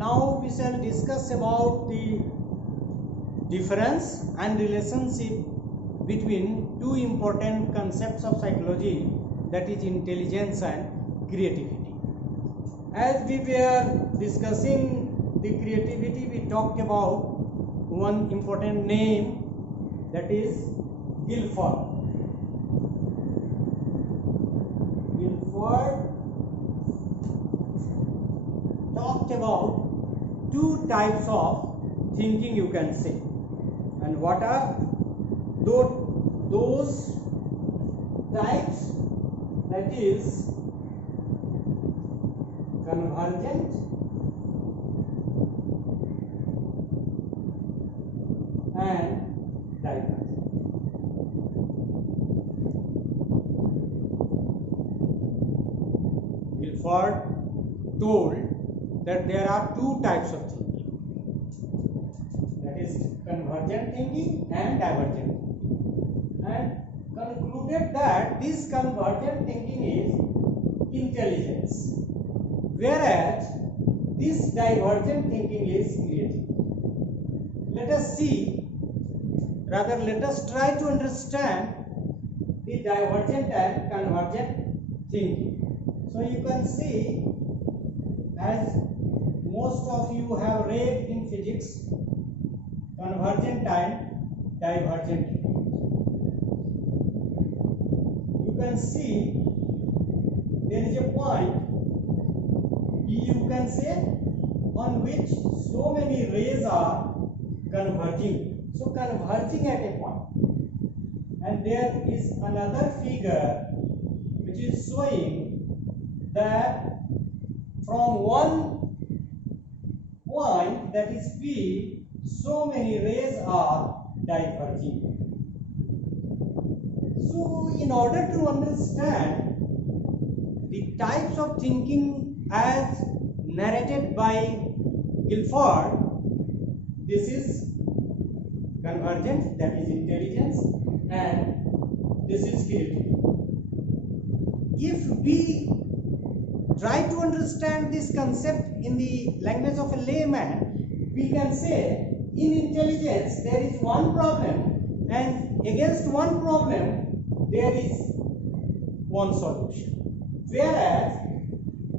now we shall discuss about the difference and relationship between two important concepts of psychology, that is intelligence and creativity. As we were discussing the creativity, we talked about one important name, that is Guilford. Guilford talked about two types of thinking, you can say. And what are those types? That is convergent and divergent. Guilford told that there are two types of thinking, that is convergent thinking and divergent thinking, and concluded that this convergent thinking is intelligence, whereas this divergent thinking is creativity. Let us see, rather let us try to understand the divergent and convergent thinking. So you can see, as most of you have read in physics, convergent and divergent thinking. You can see there is a point, you can say, on which so many rays are converging. So converging at a point. And there is another figure which is showing that from one point, that is P, so many rays are diverging. So in order to understand the types of thinking as narrated by Guilford, this is convergence, that is intelligence, and this is creativity. If we try to understand this concept in the language of a layman, we can say in intelligence there is one problem, and against one problem there is one solution. Whereas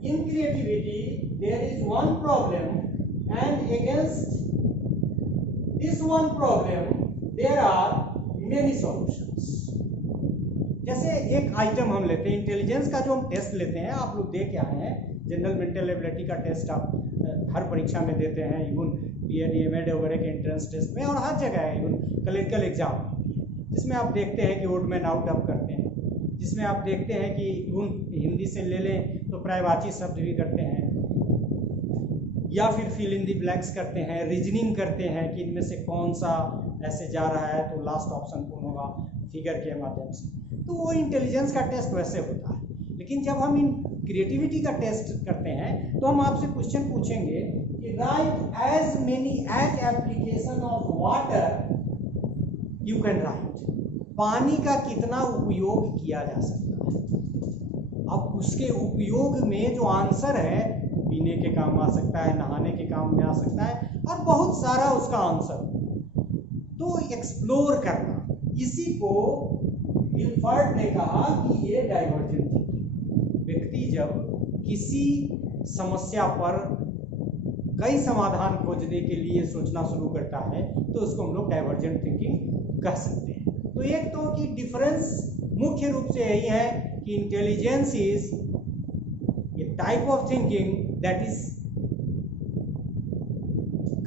in creativity there is one problem, and against this one problem there are many solutions. जैसे एक item हम लेते हैं, intelligence का जो हम test लेते हैं, आप लोग दे के आए हैं, जनरल मेंटल एबिलिटी का टेस्ट आप हर परीक्षा में देते हैं, इवन बीएड एमएड वगैरह के एंट्रेंस टेस्ट में और हर जगह है, इवन क्लिनिकल एग्जाम में, जिसमें आप देखते हैं कि ओड मैन आउट आप करते हैं, जिसमें आप देखते हैं कि इवन हिंदी से ले लें तो पर्यायवाची शब्द भी करते हैं, या फिर फिल इन दी ब्लैंक्स करते हैं, रीजनिंग करते हैं कि इनमें से कौन सा ऐसे जा रहा है तो लास्ट ऑप्शन कौन होगा फिगर के माध्यम से। तो वो इंटेलिजेंस का टेस्ट वैसे होता है। लेकिन जब हम इन क्रिएटिविटी का टेस्ट करते हैं तो हम आपसे क्वेश्चन पूछेंगे कि write as many as application of water you can write, पानी का कितना उपयोग किया जा सकता है। अब उसके उपयोग में जो आंसर है, पीने के काम आ सकता है, नहाने के काम में आ सकता है, और बहुत सारा उसका आंसर। तो एक्सप्लोर करना, इसी को गिलफर्ड ने कहा कि ये डाइवर्जेंट थिंकिंग। व्यक्ति जब किसी समस्या पर कई समाधान खोजने के लिए सोचना शुरू करता है तो उसको हम लोग डाइवर्जेंट थिंकिंग कह सकते हैं। तो एक तो कि डिफरेंस मुख्य रूप से यही है कि intelligence is A type of thinking that is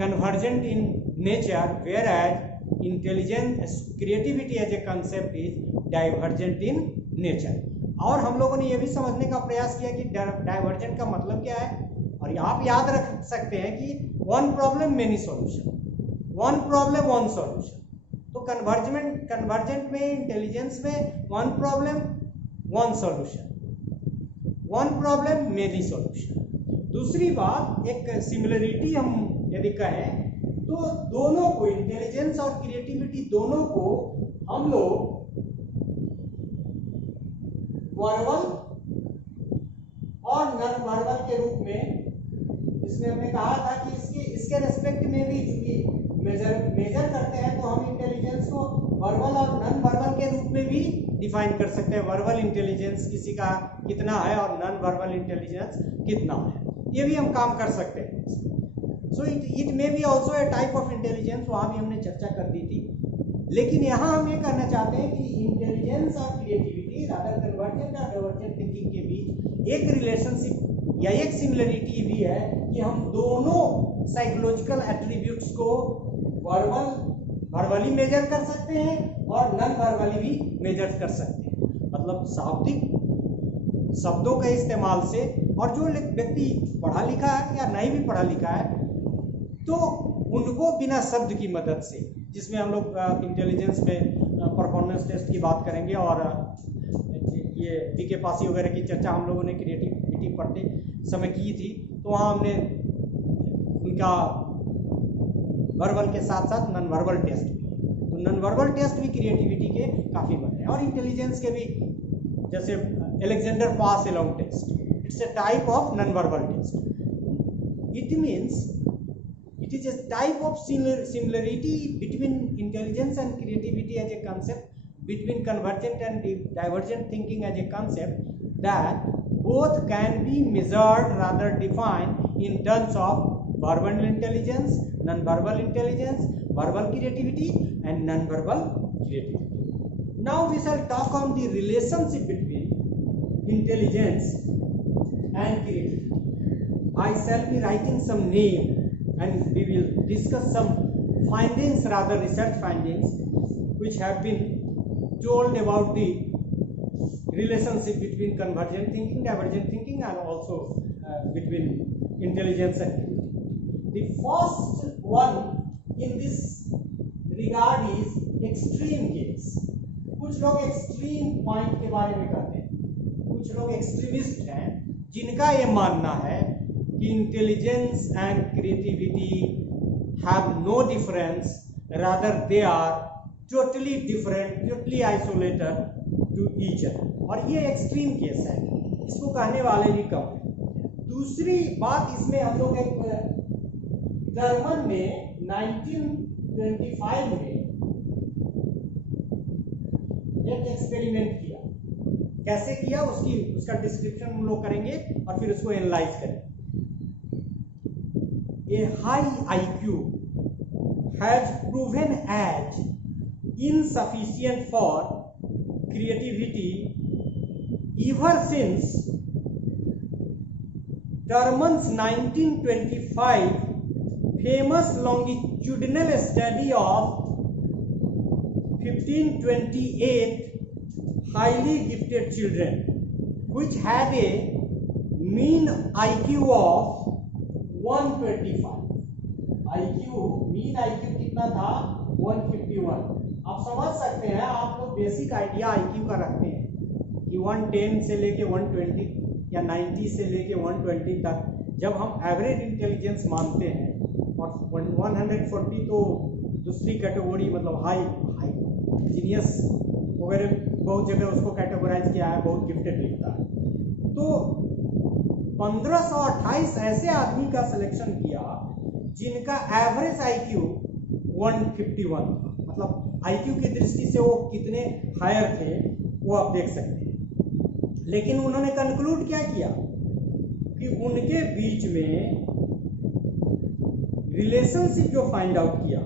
convergent in nature, whereas intelligence creativity as a concept is divergent in nature. और हम लोगों ने यह भी समझने का प्रयास किया कि डाइवर्जेंट का मतलब क्या है, और आप याद रख सकते हैं कि one problem many solution, one problem one solution. तो कन्वर्जेंट में, इंटेलिजेंस में one problem one solution, one problem many solution. दूसरी बात, एक सिमिलरिटी हम यदि कहें तो दोनों को, इंटेलिजेंस और क्रिएटिविटी दोनों को हम लोग वर्बल और नॉन वर्बल के रूप में जिसमें हमने कहा था कि इसके रेस्पेक्ट में भी चूंकि मेजर करते हैं तो हम इंटेलिजेंस को वर्बल और नॉन वर्बल के रूप में भी डिफाइन कर सकते हैं। वर्बल इंटेलिजेंस किसी का कितना है और नॉन वर्बल इंटेलिजेंस कितना है, ये भी हम काम कर सकते हैं। So it may be also a type of intelligence, वहाँ भी हमने चर्चा कर दी थी। लेकिन यहाँ हम ये कहना चाहते हैं कि इंटेलिजेंस और क्रिएटिविटी रादर कन्वर्जेंट और डाइवर्जेंट थिंकिंग के बीच एक रिलेशनशिप या एक सिमिलरिटी भी है कि हम दोनों साइकोलॉजिकल एट्रीब्यूट्स को वर्बली मेजर कर सकते हैं और नॉन वर्बली भी मेजर कर सकते हैं। मतलब शाब्दिक शब्दों के इस्तेमाल से, और जो व्यक्ति पढ़ा लिखा है या नहीं भी पढ़ा लिखा है तो उनको बिना शब्द की मदद से, जिसमें हम लोग इंटेलिजेंस में परफॉर्मेंस टेस्ट की बात करेंगे और ये बीके पासी वगैरह की चर्चा हम लोगों ने क्रिएटिविटी पढ़ते समय की थी, तो वहाँ हमने उनका वर्बल के साथ साथ नॉन वर्बल टेस्ट भी, तो नॉन वर्बल टेस्ट भी क्रिएटिविटी के काफ़ी बने हैं। और इंटेलिजेंस के भी, जैसे Alexander pass along test, it's a type of non verbal test. It means it is a type of similarity between intelligence and creativity as a concept, between convergent and divergent thinking as a concept, that both can be measured, rather defined in terms of verbal intelligence, non-verbal intelligence, verbal creativity and non-verbal creativity. Now we shall talk on the relationship between intelligence and creativity. I shall be writing some name and we will discuss some findings, rather research findings, which have been told about the relationship between convergent thinking, divergent thinking, and also between intelligence and creativity. The first one in this regard is extreme case. कुछ लोग extreme point के बारे में कहते हैं, कुछ लोग extremist हैं जिनका ये मानना है कि intelligence and creativity have no difference, rather they are totally different, totally isolated to each other. और ये एक्सट्रीम केस है, इसको कहने वाले भी कम है। दूसरी बात, इसमें हम लोग एक जर्मन ने 1925 में एक एक्सपेरिमेंट किया। कैसे किया उसका डिस्क्रिप्शन हम लोग करेंगे और फिर उसको एनालाइज करेंगे। A high IQ has proven as insufficient for creativity ever since Terman's 1925 famous longitudinal study of 1528 highly gifted children, which had a mean IQ of 125। Mean IQ कितना था? 151। आप समझ सकते हैं, आप लोग बेसिक आइडिया IQ का रखते हैं कि 110 से लेके 120 या 90 से लेके 120 तक जब हम एवरेज इंटेलिजेंस मानते हैं, और 140 तो दूसरी कैटेगरी, मतलब हाई जीनियस वगैरह बहुत जगह उसको कैटेगराइज किया है, बहुत गिफ्टेड लिखता है। तो 1528 ऐसे आदमी का सिलेक्शन किया जिनका एवरेज IQ 151 था। मतलब IQ की दृष्टि से वो कितने हायर थे वो आप देख सकते हैं। लेकिन उन्होंने कंक्लूड क्या किया कि उनके बीच में रिलेशनशिप जो फाइंड आउट किया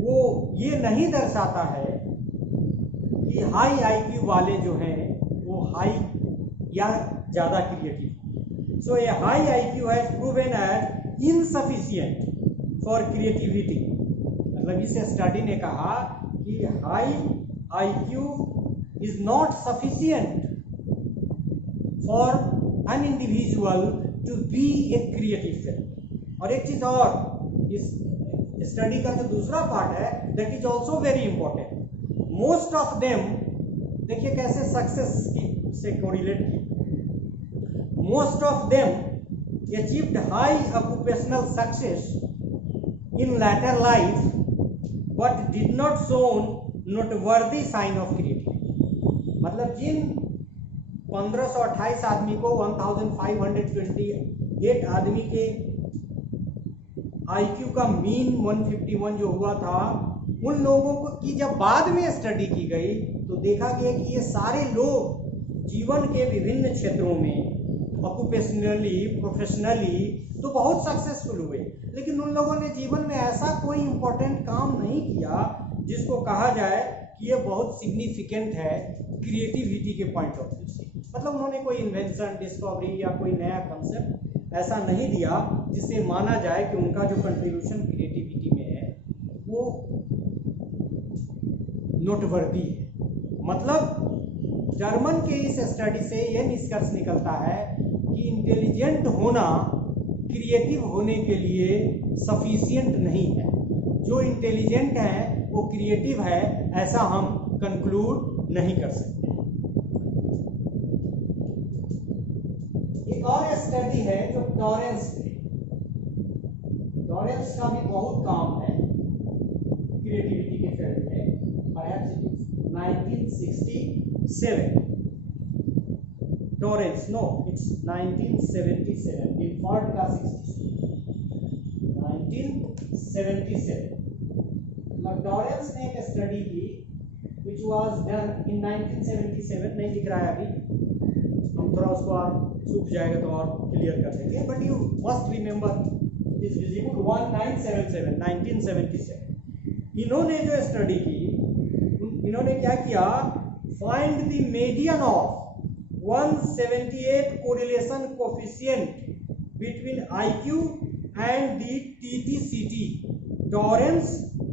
वो ये नहीं दर्शाता है कि हाई IQ वाले जो हैं वो हाई या ज्यादा creative. So a high IQ has proven as insufficient for creativity. मतलब इस स्टडी ने कहा कि high IQ is not sufficient for an individual to be a creative. और एक चीज और, इस स्टडी का जो दूसरा पार्ट है that is also very important. Most of them, देखिए कैसे सक्सेस से कोरिलेट की। Most of them achieved high occupational success in latter life but did not show noteworthy sign of creativity। मतलब जिन 1528 आदमी को 1520 1 आदमी के आईक्यू का मीन 151 जो हुआ था, उन लोगों को की जब बाद में स्टडी की गई तो देखा गया कि ये सारे लोग जीवन के विभिन्न क्षेत्रों में ऑक्यूपेशनली, प्रोफेशनली तो बहुत सक्सेसफुल हुए, लेकिन उन लोगों ने जीवन में ऐसा कोई इंपॉर्टेंट काम नहीं किया जिसको कहा जाए कि ये बहुत सिग्निफिकेंट है क्रिएटिविटी के पॉइंट ऑफ व्यू से। मतलब उन्होंने कोई इन्वेंशन, डिस्कवरी या कोई नया कंसेप्ट ऐसा नहीं दिया जिससे माना जाए कि उनका जो कंट्रीब्यूशन क्रिएटिविटी में है वो नोटवर्दी है। मतलब जर्मन के इस स्टडी से यह निष्कर्ष निकलता है कि इंटेलिजेंट होना क्रिएटिव होने के लिए सफिशिएंट नहीं है। जो इंटेलिजेंट है वो क्रिएटिव है, ऐसा हम कंक्लूड नहीं कर सकते। एक और स्टडी है जो टॉरेंस पे, टॉरेंस का भी बहुत काम है क्रिएटिविटी के फील्ड में। Perhaps it is 1967. Torrance, no, it's 1977. Guilford का 1977. टॉरेंस ने एक स्टडी की which was done in 1977. नहीं दिख रहा है अभी, हम थोड़ा उसको और सूख जाएगा तो और क्लियर कर देंगे, but you must remember is visible 1977. इन्होंने जो स्टडी की, इन्होंने क्या किया, find the median of 178 correlation coefficient between IQ and the TTCT, Torrance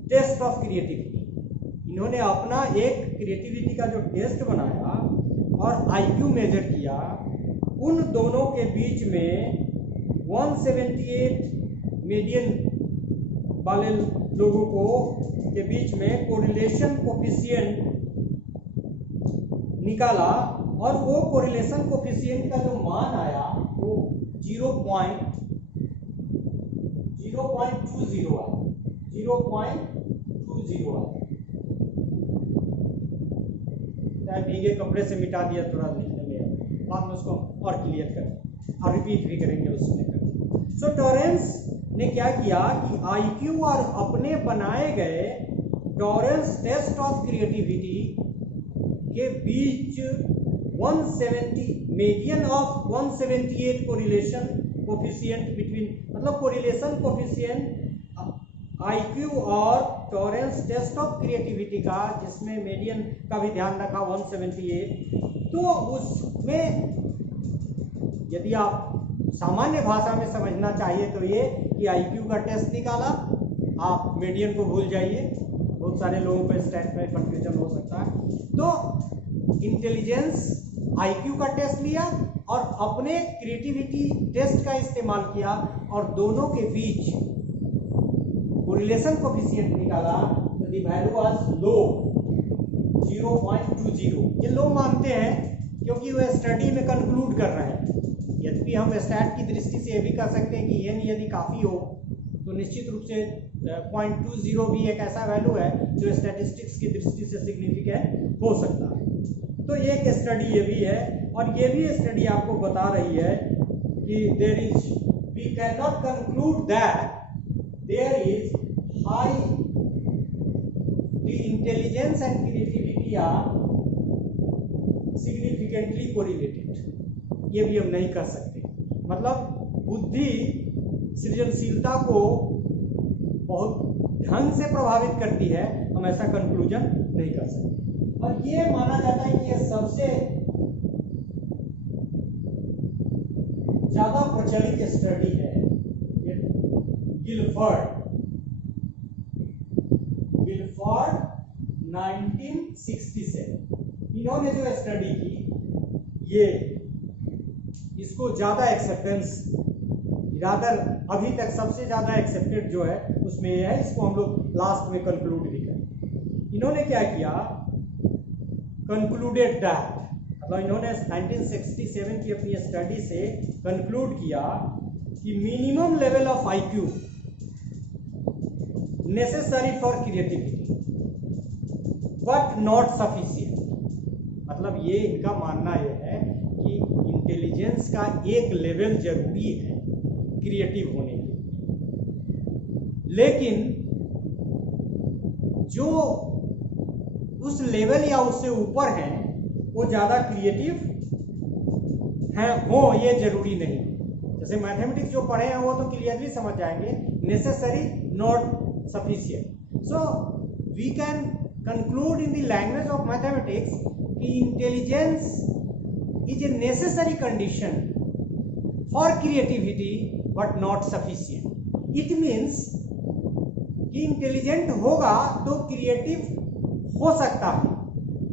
test of creativity. इन्होंने अपना एक क्रिएटिविटी का जो टेस्ट बनाया और आईक्यू मेजर किया, उन दोनों के बीच में 178 मीडियन वाले लोगों को के बीच में कोरिलेशन कोफिशिएंट निकाला और वो कोरिलेशन कोफिशिएंट का जो मान आया वो 0.20 आया, 0.20 आया। भीगे कपड़े से मिटा दिया थोड़ा लिखने में, बाद में उसको और क्लियर कर और रिपीट भी करेंगे उसमें। सो टॉरेंस ने क्या किया कि आईक्यू और अपने बनाए गए टॉरेंस टेस्ट ऑफ क्रिएटिविटी के बीच 170 median of 178 correlation coefficient between, मतलब कोरिलेशन कोफिशिएंट आईक्यू और टॉरेंस टेस्ट ऑफ क्रिएटिविटी का, जिसमें मीडियन का भी ध्यान रखा 178, तो उसमें यदि आप सामान्य भाषा में समझना चाहिए तो ये कि आईक्यू का टेस्ट निकाला, आप मीडियन को भूल जाइए, बहुत सारे लोगों को स्टैट में कंफ्यूजन हो सकता है। तो इंटेलिजेंस आईक्यू का टेस्ट लिया और अपने क्रिएटिविटी टेस्ट का इस्तेमाल किया और दोनों के बीच कोरिलेशन कोफिशिएंट निकाला, तो द वैल्यू वाज लो, 0.20। ये लो मानते हैं क्योंकि वह स्टडी में कंक्लूड कर रहे हैं। यद्यपि हम स्टैट की दृष्टि से ये भी कह सकते हैं कि एन यदि काफ़ी हो तो निश्चित रूप से 0.20 भी एक ऐसा वैल्यू है जो स्टैटिस्टिक्स की दृष्टि से सिग्निफिकेंट हो सकता है। तो एक स्टडी ये भी है, और ये भी स्टडी आपको बता रही है कि we can not conclude that there is high the intelligence and creativity are significantly correlated. ये भी हम नहीं कर सकते। मतलब बुद्धि सृजनशीलता को बहुत ढंग से प्रभावित करती है, हम ऐसा कंक्लूजन नहीं कर सकते। और ये माना जाता है कि ये सबसे ज्यादा प्रचलित स्टडी है, गिलफोर्ड 1967। इन्होंने जो स्टडी की, ये इसको ज्यादा एक्सेप्टेंस, रादर अभी तक सबसे ज्यादा एक्सेप्टेड जो है उसमें ये है, इसको हम लोग लास्ट में कंक्लूड भी करें। इन्होंने क्या किया, कंक्लूडेड दैट, मतलब इन्होंने 1967 की अपनी स्टडी से कंक्लूड किया कि minimum level of IQ necessary for creativity but not sufficient. मतलब ये इनका मानना यह है कि इंटेलिजेंस का एक लेवल जरूरी है, क्रिएटिव होने के। लेकिन जो उस लेवल या उससे ऊपर हैं वो ज़्यादा क्रिएटिव हैं हो ये जरूरी नहीं। जैसे मैथमेटिक्स जो पढ़े हैं वो तो क्लियरली समझ जाएंगे, necessary not sufficient. So we can conclude in the language of mathematics कि intelligence is a necessary condition for creativity but not sufficient. It means कि इंटेलिजेंट होगा तो क्रिएटिव हो सकता है,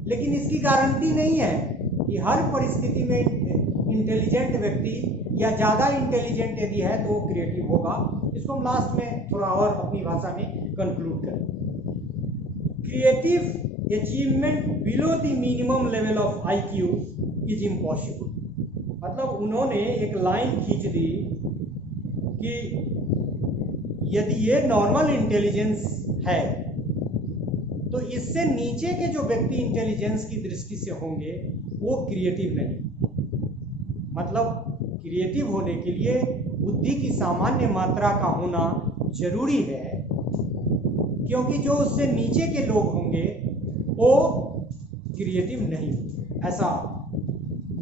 लेकिन इसकी गारंटी नहीं है कि हर परिस्थिति में इंटेलिजेंट व्यक्ति या ज़्यादा इंटेलिजेंट यदि है तो वो क्रिएटिव होगा। इसको हम लास्ट में थोड़ा और अपनी भाषा में कंक्लूड करें। Creative achievement below the minimum level of IQ is impossible. मतलब उन्होंने एक लाइन खींच दी कि यदि ये नॉर्मल इंटेलिजेंस है तो इससे नीचे के जो व्यक्ति इंटेलिजेंस की दृष्टि से होंगे वो क्रिएटिव नहीं। मतलब क्रिएटिव होने के लिए बुद्धि की सामान्य मात्रा का होना जरूरी है, क्योंकि जो उससे नीचे के लोग होंगे वो क्रिएटिव नहीं, ऐसा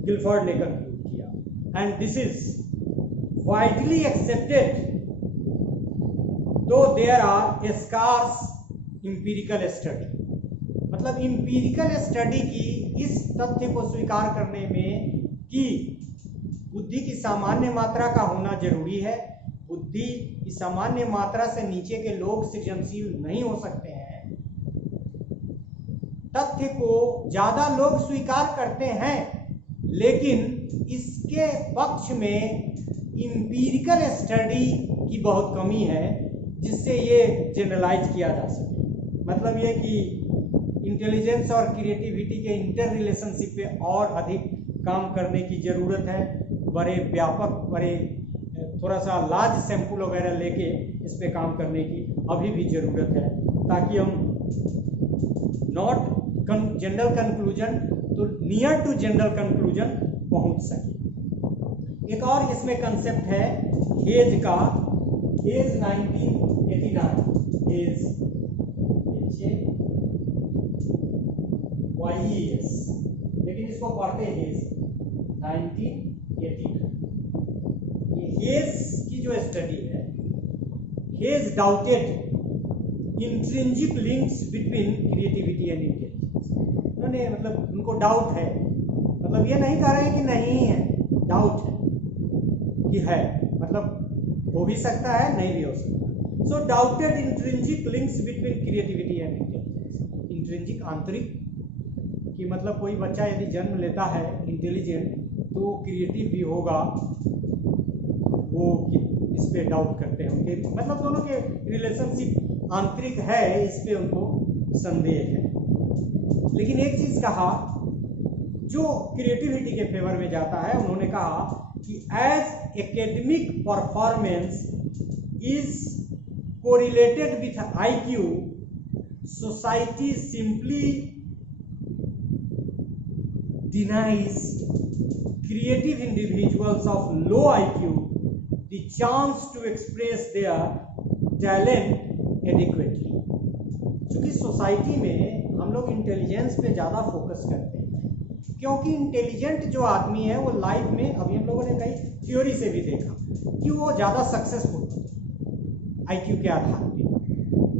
गिलफोर्ड ने कंक्लूड किया। And this is widely accepted though there are scarce empirical study. मतलब इंपीरिकल स्टडी की इस तथ्य को स्वीकार करने में कि बुद्धि की सामान्य मात्रा का होना जरूरी है, बुद्धि की सामान्य मात्रा से नीचे के लोग सृजनशील नहीं हो सकते हैं, तथ्य को ज्यादा लोग स्वीकार करते हैं, लेकिन इसके पक्ष में इंपीरिकल स्टडी की बहुत कमी है जिससे ये जनरलाइज किया जा सके। मतलब ये कि इंटेलिजेंस और क्रिएटिविटी के इंटर रिलेशनशिप पे और अधिक काम करने की ज़रूरत है। बड़े व्यापक, बड़े थोड़ा सा लार्ज सैंपल वगैरह लेके इस पे काम करने की अभी भी ज़रूरत है, ताकि हम नॉट जनरल कंक्लूजन तो नियर टू जनरल कंक्लूजन पहुंच सके। एक और इसमें कंसेप्ट है हेज का, हेज 1989, हेज YES, लेकिन इसको पढ़ते हैं हेज 1989। ये हेज की जो स्टडी है, hedge doubted intrinsic links between creativity and intelligence. उन्होंने मतलब उनको डाउट है, मतलब ये नहीं कह रहे हैं कि नहीं है, डाउट है कि है, मतलब हो भी सकता है नहीं भी हो सकता। So doubted intrinsic links between creativity and intelligence. Intrinsic आंतरिक कि मतलब कोई बच्चा यदि जन्म लेता है इंटेलिजेंट तो वो क्रिएटिव भी होगा, वो इस पे डाउट करते हैं। उनके मतलब दोनों के रिलेशनशिप आंतरिक है, इस पे उनको संदेह है। लेकिन एक चीज कहा जो क्रिएटिविटी के फेवर में जाता है, उन्होंने कहा कि as academic performance is correlated with IQ, society simply denies creative individuals of low IQ the chance to express their talent adequately। क्योंकि सोसाइटी में हम लोग इंटेलिजेंस पे ज़्यादा फोकस करते हैं, क्योंकि इंटेलिजेंट जो आदमी है वो लाइफ में, अभी हम लोगों ने कई थ्योरी से भी देखा कि वो ज़्यादा सक्सेसफुल होते हैं IQ के आधार पे,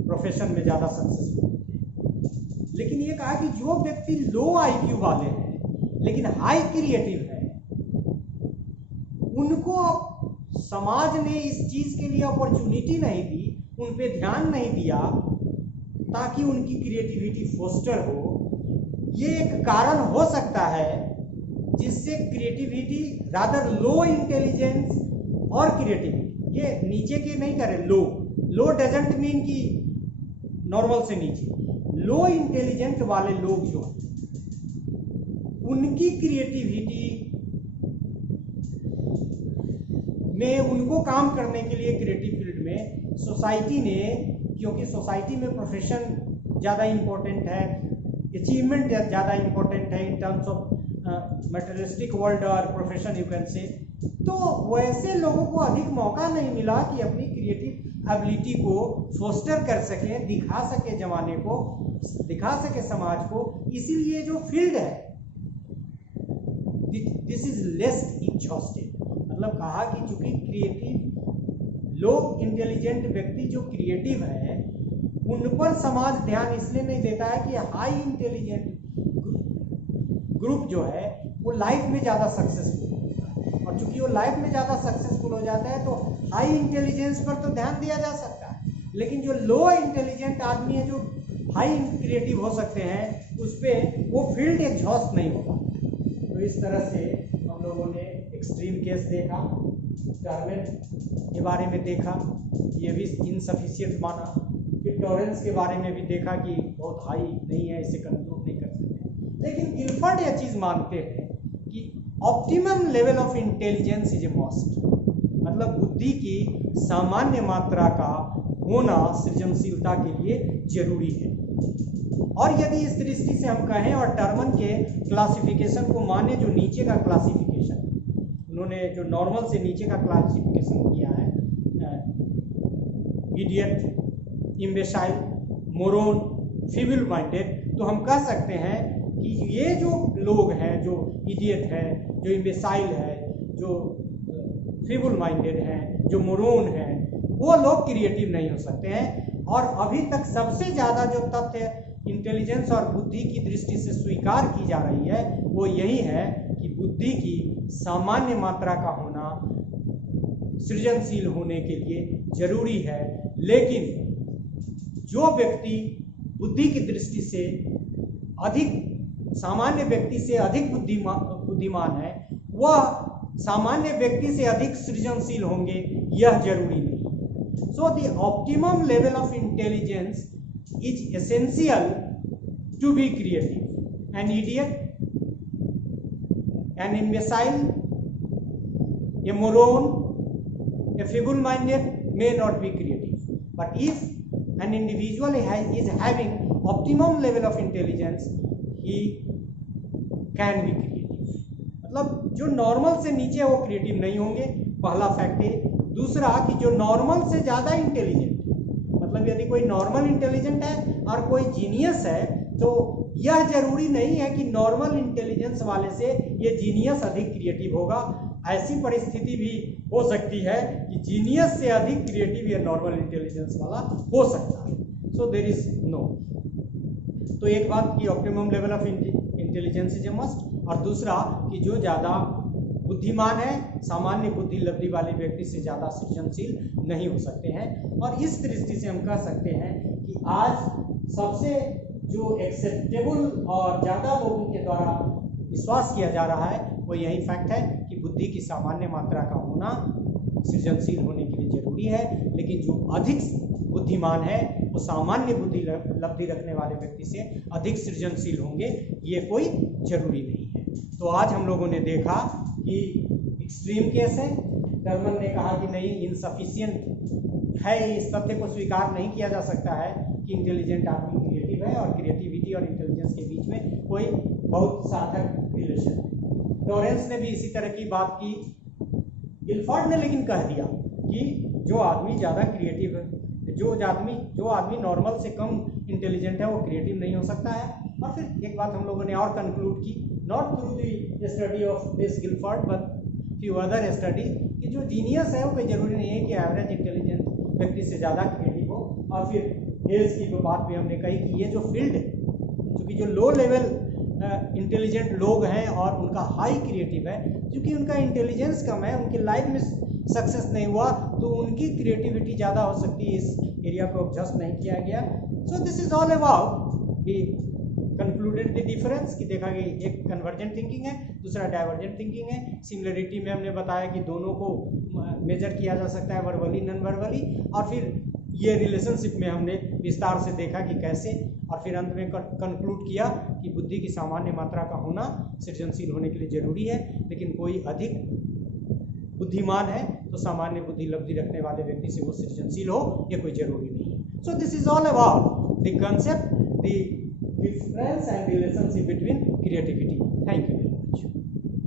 प्रोफेशन में ज़्यादा सक्सेसफुल होते हैं। लेकिन ये कहा कि जो व्यक्ति लो IQ वाले हैं लेकिन हाई क्रिएटिव है, उनको समाज ने इस चीज के लिए अपॉर्चुनिटी नहीं दी, उन पे ध्यान नहीं दिया ताकि उनकी क्रिएटिविटी फोस्टर हो। ये एक कारण हो सकता है जिससे क्रिएटिविटी रादर लो इंटेलिजेंस और क्रिएटिविटी, ये नीचे के नहीं करे, लो डजंट मीन कि नॉर्मल से नीचे, लो इंटेलिजेंट वाले लोग जो हैं उनकी क्रिएटिविटी में, उनको काम करने के लिए क्रिएटिव फील्ड में सोसाइटी ने, क्योंकि सोसाइटी में प्रोफेशन ज़्यादा इम्पोर्टेंट है, अचीवमेंट ज़्यादा इम्पोर्टेंट है in terms of materialistic world और प्रोफेशन यू कैन से, तो वैसे लोगों को अधिक मौका नहीं मिला कि अपनी क्रिएटिव एबिलिटी को फोस्टर कर सके, दिखा सके जमाने को, दिखा सके समाज को। इसीलिए जो फील्ड है दिस इज लेस एग्जॉस्टेड, मतलब कहा कि चूंकि क्रिएटिव लोग, इंटेलिजेंट व्यक्ति जो क्रिएटिव है उन पर समाज ध्यान इसलिए नहीं देता है कि हाई इंटेलिजेंट ग्रुप जो है वो लाइफ में ज़्यादा सक्सेसफुल है, और चूंकि वो लाइफ में ज़्यादा सक्सेसफुल हो जाता है तो हाई इंटेलिजेंस पर तो ध्यान दिया जा सकता है, लेकिन जो लो इंटेलिजेंट आदमी है जो हाई क्रिएटिव हो सकते हैं उस पर वो फील्ड एग्जॉस्ट नहीं होगा। तो इस तरह से हम लोगों ने एक्सट्रीम केस देखा, टर्मेंट के बारे में देखा, ये भी इनसफिशिएंट माना, फिर टॉलरेंस के बारे में भी देखा कि बहुत हाई नहीं है, इसे कंक्लूड नहीं कर सकते। लेकिन गिलफर्ड यह चीज़ मानते हैं कि optimum level of intelligence is a must, मतलब बुद्धि की सामान्य मात्रा का होना सृजनशीलता के लिए जरूरी है। और यदि इस दृष्टि से हम कहें और टर्मन के क्लासिफिकेशन को माने, जो नीचे का क्लासिफिकेशन उन्होंने जो नॉर्मल से नीचे का क्लासिफिकेशन किया है, इडियट, इम्बेसाइल, मोरोन, फीबल माइंडेड, तो हम कह सकते हैं कि ये जो लोग हैं, जो इडियट है, जो इम्बेसाइल है, जो फीबल माइंडेड हैं, जो मोरोन है, वो लोग क्रिएटिव नहीं हो सकते हैं। और अभी तक सबसे ज़्यादा जो तथ्य इंटेलिजेंस और बुद्धि की दृष्टि से स्वीकार की जा रही है वो यही है कि बुद्धि की सामान्य मात्रा का होना सृजनशील होने के लिए जरूरी है। लेकिन जो व्यक्ति बुद्धि की दृष्टि से अधिक, सामान्य व्यक्ति से अधिक बुद्धिमान है, वह सामान्य व्यक्ति से अधिक सृजनशील होंगे, यह जरूरी नहीं। So the optimum level of intelligence is essential to be creative. An idiot, an imbecile, a moron, a feeble-minded may not be creative. But if an individual is having optimum level of intelligence, he can be creative. मतलब जो normal से नीचे वो creative नहीं होंगे, पहला fact है। दूसरा कि जो नॉर्मल से ज़्यादा इंटेलिजेंट, मतलब यदि कोई नॉर्मल इंटेलिजेंट है और कोई जीनियस है तो यह जरूरी नहीं है कि नॉर्मल इंटेलिजेंस वाले से ये जीनियस अधिक क्रिएटिव होगा। ऐसी परिस्थिति भी हो सकती है कि जीनियस से अधिक क्रिएटिव या नॉर्मल इंटेलिजेंस वाला हो सकता है। So there is no. तो एक बात कि optimum level of intelligence is a must, और दूसरा कि जो ज़्यादा बुद्धिमान है, सामान्य बुद्धि लब्धि वाले व्यक्ति से ज़्यादा सृजनशील नहीं हो सकते हैं। और इस दृष्टि से हम कह सकते हैं कि आज सबसे जो एक्सेप्टेबल और ज़्यादा लोगों के द्वारा विश्वास किया जा रहा है वो यही फैक्ट है कि बुद्धि की सामान्य मात्रा का होना सृजनशील होने के लिए जरूरी है। लेकिन जो अधिक बुद्धिमान है वो सामान्य बुद्धि लब्धि रखने वाले व्यक्ति से अधिक सृजनशील होंगे, ये कोई जरूरी नहीं है। तो आज हम लोगों ने देखा कि एक्सट्रीम केस है, टर्मन ने कहा कि नहीं, इनसफिशिएंट है, इस तथ्य को स्वीकार नहीं किया जा सकता है कि इंटेलिजेंट आदमी क्रिएटिव है और क्रिएटिविटी और इंटेलिजेंस के बीच में कोई बहुत सार्थक रिलेशन है। लॉरेंस ने भी इसी तरह की बात की। गिलफोर्ड ने लेकिन कह दिया कि जो आदमी ज़्यादा क्रिएटिव है, जो आदमी नॉर्मल से कम इंटेलिजेंट है वो क्रिएटिव नहीं हो सकता है। और फिर एक बात हम लोगों ने और कंक्लूड की, not through the study of this Guilford but few other study, कि जो जीनियस है वो कोई ज़रूरी नहीं है कि एवरेज इंटेलिजेंट व्यक्ति से ज़्यादा क्रिएटिव हो। और फिर एज की जो बात भी हमने कही कि ये जो फील्ड है, क्योंकि जो लो लेवल इंटेलिजेंट लोग हैं और उनका हाई क्रिएटिव है, क्योंकि उनका इंटेलिजेंस कम है, उनकी लाइफ में सक्सेस नहीं हुआ तो उनकी क्रिएटिविटी ज़्यादा हो सकती है। इस एरिया को एडजस्ट नहीं किया गया। So this is all about he concluded the difference, कि देखा कि एक कन्वर्जेंट थिंकिंग है, दूसरा डाइवर्जेंट थिंकिंग है। सिमिलरिटी में हमने बताया कि दोनों को मेजर किया जा सकता है, वर्बली नॉन वर्बली। और फिर ये रिलेशनशिप में हमने विस्तार से देखा कि कैसे, और फिर अंत में कंक्लूड किया कि बुद्धि की सामान्य मात्रा का होना सृजनशील होने के लिए जरूरी है। लेकिन कोई अधिक बुद्धिमान है तो सामान्य बुद्धि लब्धि रखने वाले व्यक्ति से वो सृजनशील हो, ये कोई जरूरी नहीं है। So this is all about the concept, the difference and relationship between creativity. Thank you.